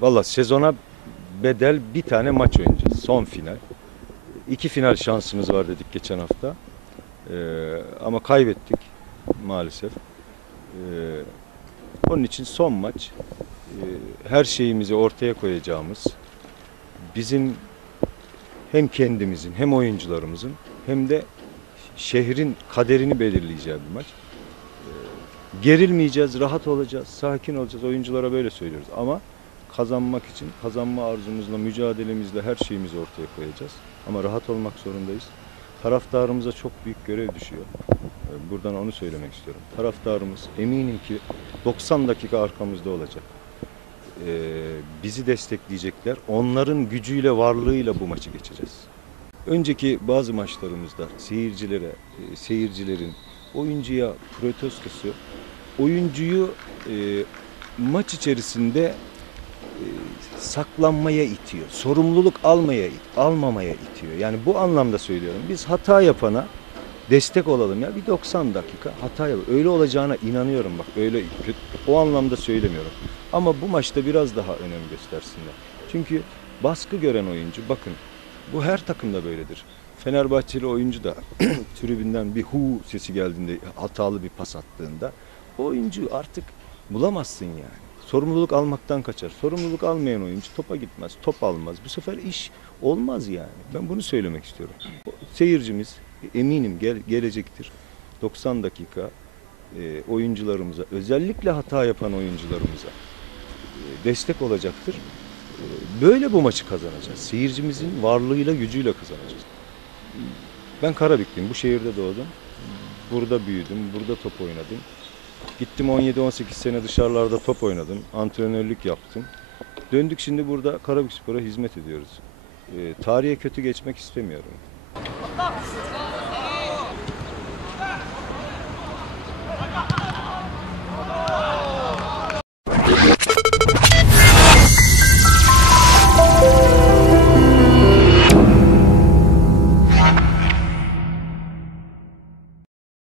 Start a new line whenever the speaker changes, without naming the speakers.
Valla sezona bedel bir tane maç oynayacağız. Son final. İki final şansımız var dedik geçen hafta. Ee, ama kaybettik maalesef. Ee, onun için son maç. Ee, her şeyimizi ortaya koyacağımız, bizim hem kendimizin hem oyuncularımızın hem de şehrin kaderini belirleyeceği bir maç. Gerilmeyeceğiz, rahat olacağız, sakin olacağız. Oyunculara böyle söylüyoruz ama kazanmak için kazanma arzumuzla, mücadelemizle her şeyimizi ortaya koyacağız. Ama rahat olmak zorundayız. Taraftarımıza çok büyük görev düşüyor. Ee, Buradan onu söylemek istiyorum. Taraftarımız eminim ki 90 dakika arkamızda olacak. Ee, bizi destekleyecekler. Onların gücüyle, varlığıyla bu maçı geçeceğiz. Önceki bazı maçlarımızda seyircilere, e, seyircilerin oyuncuya protestosu, oyuncuyu e, maç içerisinde e, saklanmaya itiyor. Sorumluluk almaya, almamaya itiyor. Yani bu anlamda söylüyorum. Biz hata yapana destek olalım ya. Bir 90 dakika hata yap. Öyle olacağına inanıyorum bak. Öyle kötü, o anlamda söylemiyorum. Ama bu maçta biraz daha önem göstersinler. Çünkü baskı gören oyuncu bakın bu her takımda böyledir. Fenerbahçeli oyuncu da tribünden bir hu sesi geldiğinde hatalı bir pas attığında oyuncu artık bulamazsın yani. Sorumluluk almaktan kaçar. Sorumluluk almayan oyuncu topa gitmez, top almaz. Bu sefer iş olmaz yani. Ben bunu söylemek istiyorum. Seyircimiz eminim gel, gelecektir. 90 dakika e, oyuncularımıza, özellikle hata yapan oyuncularımıza e, destek olacaktır. E, Böyle bu maçı kazanacağız. Seyircimizin varlığıyla, gücüyle kazanacağız. Ben Karabüklüyüm. Bu şehirde doğdum. Burada büyüdüm. Burada top oynadım. Gittim 17-18 sene dışarılarda top oynadım. Antrenörlük yaptım. Döndük şimdi burada Karabükspor'a hizmet ediyoruz. E, tarihe kötü geçmek istemiyorum.